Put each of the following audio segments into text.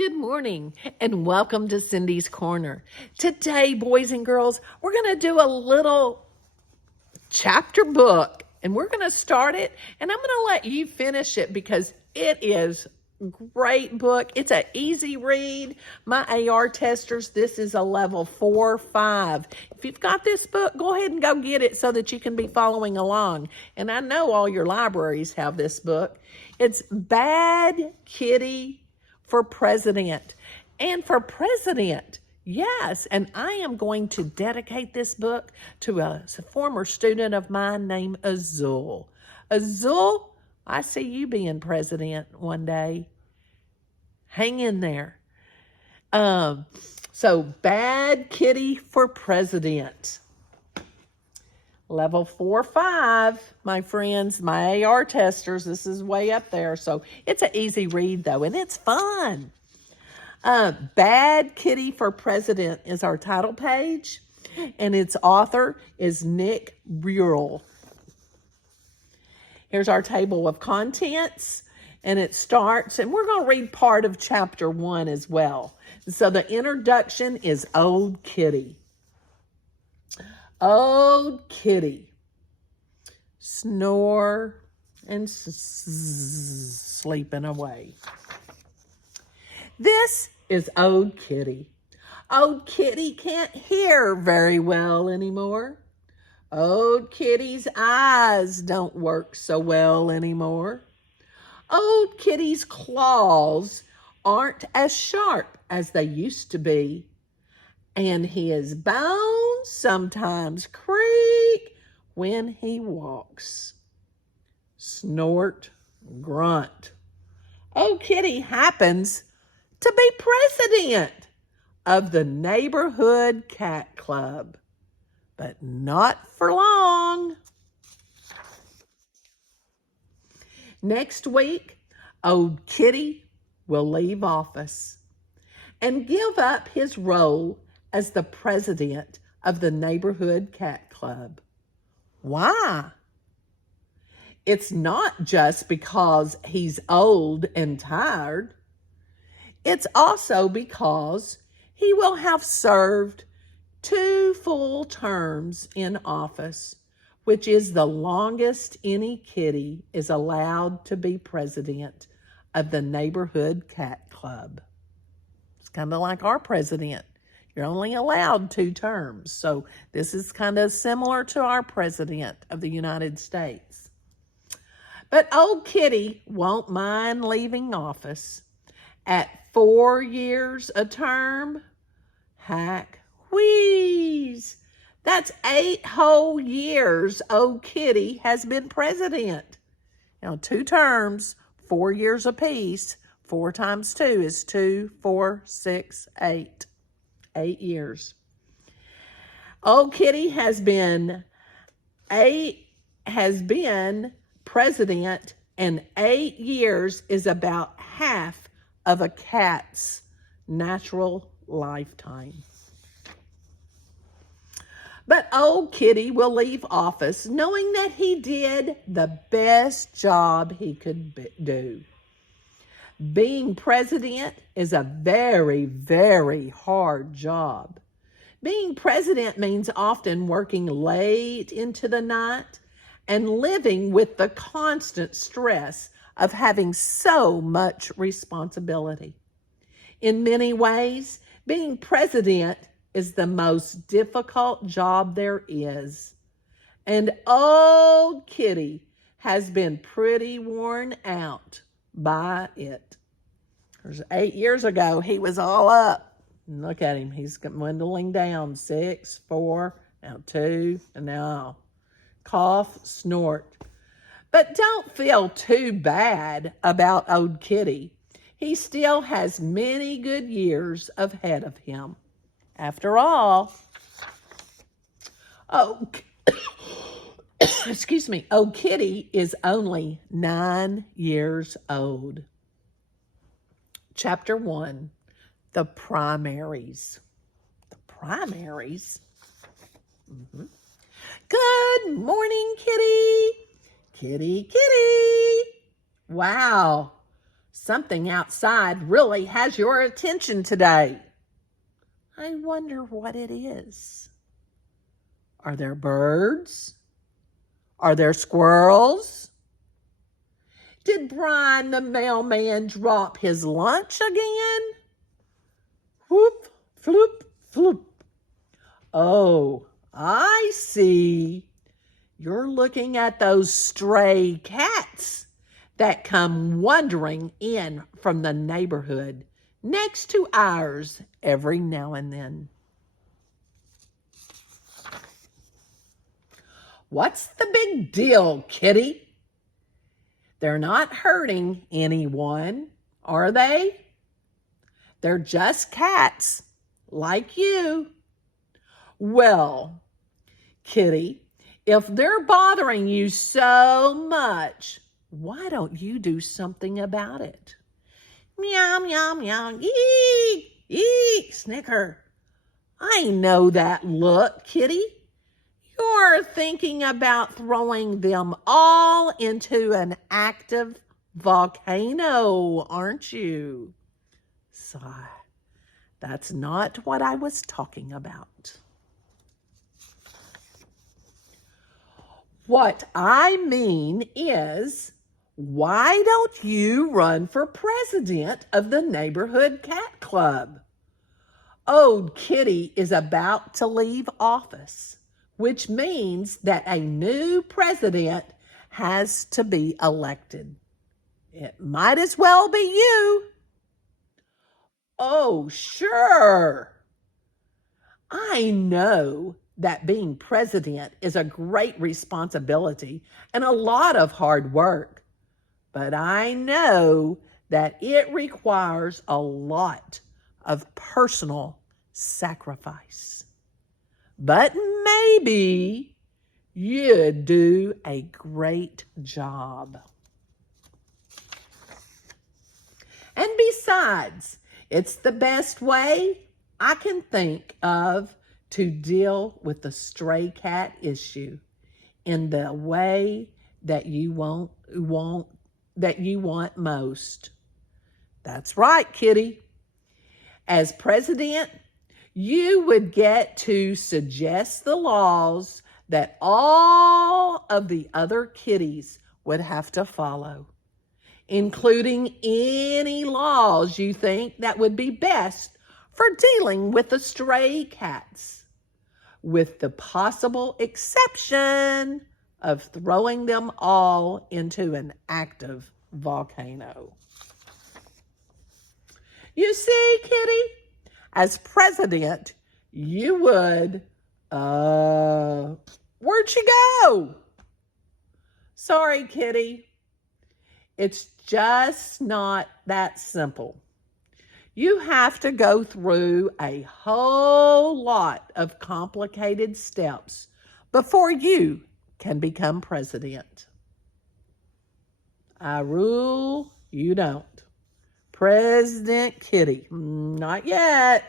Good morning and welcome to Cindy's Corner. Today, boys and girls, we're going to do a little chapter book and we're going to start it and I'm going to let you finish it because it is a great book. It's an easy read. My AR testers, this is a level 4-5. If you've got this book, go ahead and go get it so that you can be following along. And I know all your libraries have this book. It's Bad Kitty for President. And for president, yes. And I am going to dedicate this book to a former student of mine named Azul. Azul, I see you being president one day. Hang in there. So Bad Kitty for President. Level 4-5, my friends, my AR testers, this is way up there. So it's an easy read though, and it's fun. Bad Kitty for President is our title page, and its author is Nick Bruel. Here's our table of contents, and it starts, and we're going to read part of chapter 1 as well. So the introduction is Old Kitty. Old Kitty, snore and sleeping away. This is Old Kitty. Old Kitty can't hear very well anymore. Old Kitty's eyes don't work so well anymore. Old Kitty's claws aren't as sharp as they used to be. And his bones sometimes creak when he walks. Snort, grunt. Old Kitty happens to be president of the neighborhood cat club, but not for long. Next week, Old Kitty will leave office and give up his role as the president of the neighborhood cat club. Why? It's not just because he's old and tired. It's also because he will have served 2 full terms in office, which is the longest any kitty is allowed to be president of the neighborhood cat club. It's kind of like our president. You're only allowed 2 terms. So this is kind of similar to our president of the United States. But Old Kitty won't mind leaving office. At 4 years a term, hack wheeze. That's 8 whole years Old Kitty has been president. Now 2 terms, 4 years apiece. 4 times 2 is 2, 4, 6, 8. 8 years. Old Kitty has been president, and 8 years is about half of a cat's natural lifetime. But Old Kitty will leave office knowing that he did the best job he could do. Being president is a very, very hard job. Being president means often working late into the night and living with the constant stress of having so much responsibility. In many ways, being president is the most difficult job there is. And Old Kitty has been pretty worn out by it. 8 years ago, he was all up. And look at him. He's dwindling down. 6, 4, now 2, and now cough, snort. But don't feel too bad about Old Kitty. He still has many good years ahead of him. After all, excuse me, Old Kitty is only 9 years old. Chapter 1, the primaries. The primaries? Good morning, Kitty. Kitty, Kitty. Wow. Something outside really has your attention today. I wonder what it is. Are there birds? Are there squirrels? Did Brian the mailman drop his lunch again? Whoop, floop, floop. Oh, I see. You're looking at those stray cats that come wandering in from the neighborhood next to ours every now and then. What's the big deal, kitty? They're not hurting anyone, are they? They're just cats, like you. Well, kitty, if they're bothering you so much, why don't you do something about it? Meow, meow, meow, eek, eek, snicker. I know that look, kitty. You're thinking about throwing them all into an active volcano, aren't you? Sigh. That's not what I was talking about. What I mean is, why don't you run for president of the neighborhood cat club? Old Kitty is about to leave office, which means that a new president has to be elected. It might as well be you. Oh, sure. I know that being president is a great responsibility and a lot of hard work, but I know that it requires a lot of personal sacrifice. But maybe you'd do a great job. And besides, it's the best way I can think of to deal with the stray cat issue in the way that you want most. That's right, kitty. As president, you would get to suggest the laws that all of the other kitties would have to follow, including any laws you think that would be best for dealing with the stray cats, with the possible exception of throwing them all into an active volcano. You see, kitty, as president, you would, where'd you go? Sorry, kitty. It's just not that simple. You have to go through a whole lot of complicated steps before you can become president. I rule, you don't. President Kitty, not yet.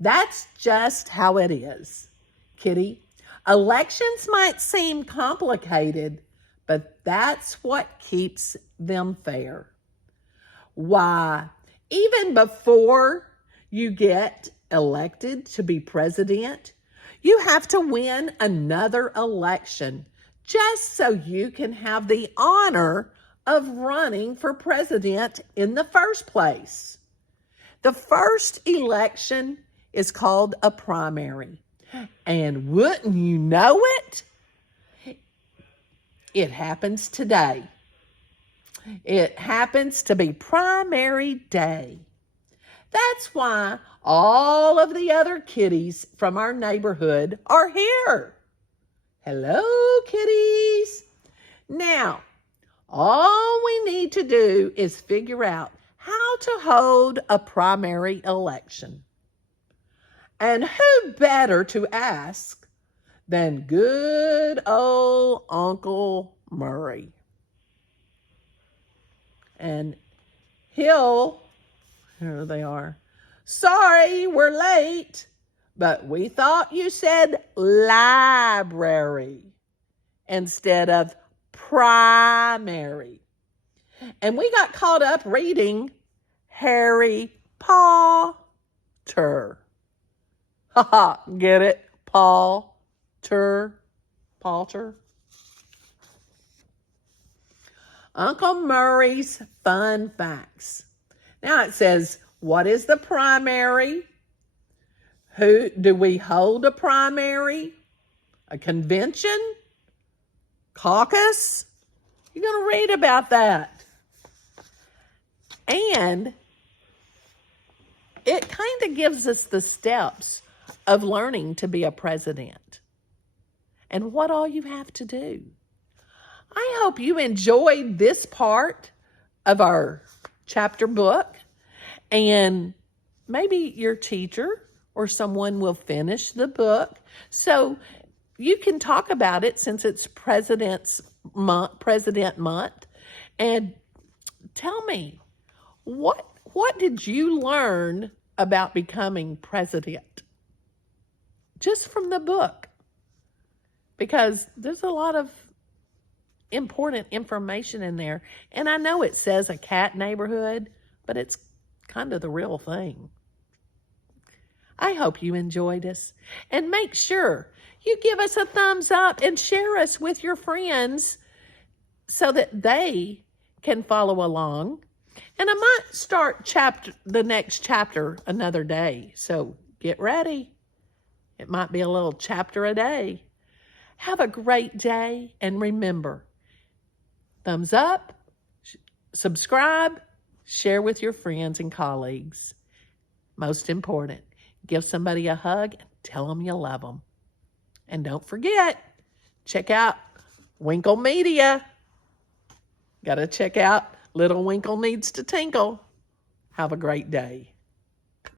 That's just how it is, kitty. Elections might seem complicated, but that's what keeps them fair. Why, even before you get elected to be president, you have to win another election just so you can have the honor of running for president in the first place. The first election is called a primary. And wouldn't you know it? It happens today. It happens to be primary day. That's why all of the other kitties from our neighborhood are here. Hello, kitties. Now, all we need to do is figure out how to hold a primary election. And who better to ask than good old Uncle Murray? And here they are. Sorry, we're late, but we thought you said library instead of primary. And we got caught up reading Harry Potter. Haha, get it? Potter. Uncle Murray's fun facts. Now it says, what is the primary? Who do we hold a primary? A convention? Caucus? You're going to read about that. And it kind of gives us the steps of learning to be a president and what all you have to do. I hope you enjoyed this part of our chapter book, and maybe your teacher or someone will finish the book so you can talk about it since it's President Month, and tell me, what did you learn about becoming president just from the book? Because there's a lot of important information in there. And I know it says a cat neighborhood, but it's kind of the real thing. I hope you enjoyed us. And make sure you give us a thumbs up and share us with your friends so that they can follow along. And I might start the next chapter another day. So get ready. It might be a little chapter a day. Have a great day. And remember, thumbs up, subscribe, share with your friends and colleagues. Most important, give somebody a hug and tell them you love them. And don't forget, check out Winkle Media. Got to check out Little Winkle Needs to Tinkle. Have a great day.